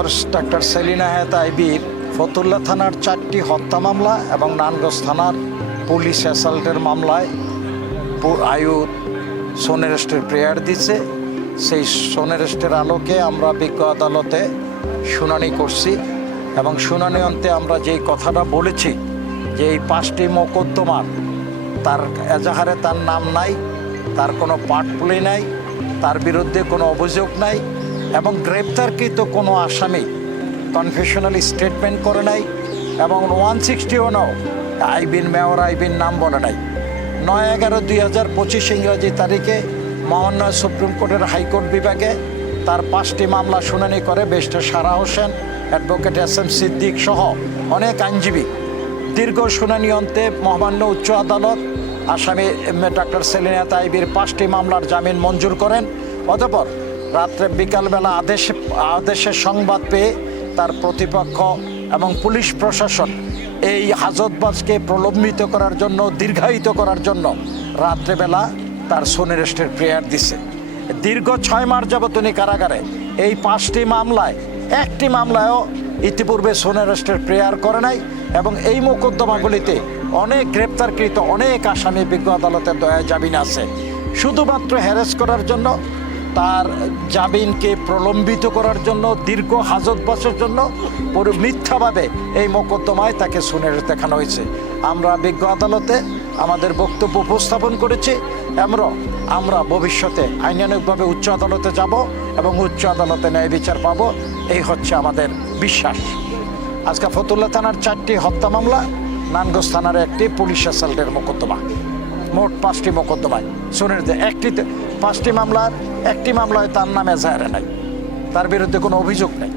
Doctor Selina হায়াত আইবির ফতুল্লা থানার 4টি হত্যা মামলা এবং নারায়ণগঞ্জ থানার পুলিশ অ্যাসাল্টের মামলায় আয়ু সোনেরেস্টের প্রেয়ার দিচ্ছে। সেই সোনেরেস্টের আলোকে আমরা বিজ্ঞ আদালতে শুনানি করছি এবং শুনানি অন্তে আমরা যেই কথাটা বলেছি যে এই 5টি মোকদ্দমার তার এজাহারে তার নাম নাই, তার কোনো পাটপুলি নাই, তার বিরুদ্ধে কোনো অভিযোগ নাই এবং গ্রেপ্তারকৃত কোনো আসামি কনফেশনাল স্টেটমেন্ট করে নাই এবং 161ও আইবিন মেয়র আইবিন নাম বলে নাই। 9/11/2025 ইংরাজি তারিখে মহামান্য সুপ্রিম কোর্টের হাইকোর্ট বিভাগে তার 5টি মামলা শুনানি করে ব্যারিস্টার সারা হোসেন, অ্যাডভোকেট SM সিদ্দিক সহ অনেক আইনজীবী। দীর্ঘ শুনানি অন্তে মহামান্য উচ্চ আদালত আসামি ডক্টর সেলিনা হায়াত আইবির 5টি মামলার জামিন মঞ্জুর করেন। অতঃপর রাত্রে বিকালবেলা আদেশের সংবাদ পেয়ে তার প্রতিপক্ষ এবং পুলিশ প্রশাসন এই হাজতবাজকে প্রলম্বিত করার জন্য, দীর্ঘায়িত করার জন্য রাত্রেবেলা তার সোনেরেস্টের প্রেয়ার দিছে। দীর্ঘ 6 মাস যাবত উনি কারাগারে। এই 5টি মামলায় একটি মামলায়ও ইতিপূর্বে সোনেরেস্টের প্রেয়ার করে নাই এবং এই মোকদ্দমাগুলিতে অনেক গ্রেপ্তারকৃত অনেক আসামি বিজ্ঞ আদালতের দয়ায় জামিন আছে। শুধুমাত্র হ্যারাস করার জন্য, তার জামিনকে প্রলম্বিত করার জন্য, দীর্ঘ হাজতবাসের জন্য মিথ্যাভাবে এই মোকদ্দমায় তাকে সোনেরেস্ট দেখানো হয়েছে। আমরা বিজ্ঞ আদালতে আমাদের বক্তব্য উপস্থাপন করেছি। আমরা ভবিষ্যতে আইনানুগভাবে উচ্চ আদালতে যাব এবং উচ্চ আদালতে ন্যায় বিচার পাবো, এই হচ্ছে আমাদের বিশ্বাস। আজকে ফতুল্লা থানার 4টি হত্যা মামলা, নারায়ণগঞ্জ থানার 1টি পুলিশ অ্যাসাল্টের মোকদ্দমা, মোট 5টি মোকদ্দমায় সোনের 5টি মামলার 1টি মামলায় তার নামে এজাহারে নাই, তার বিরুদ্ধে কোনো অভিযোগ নেই।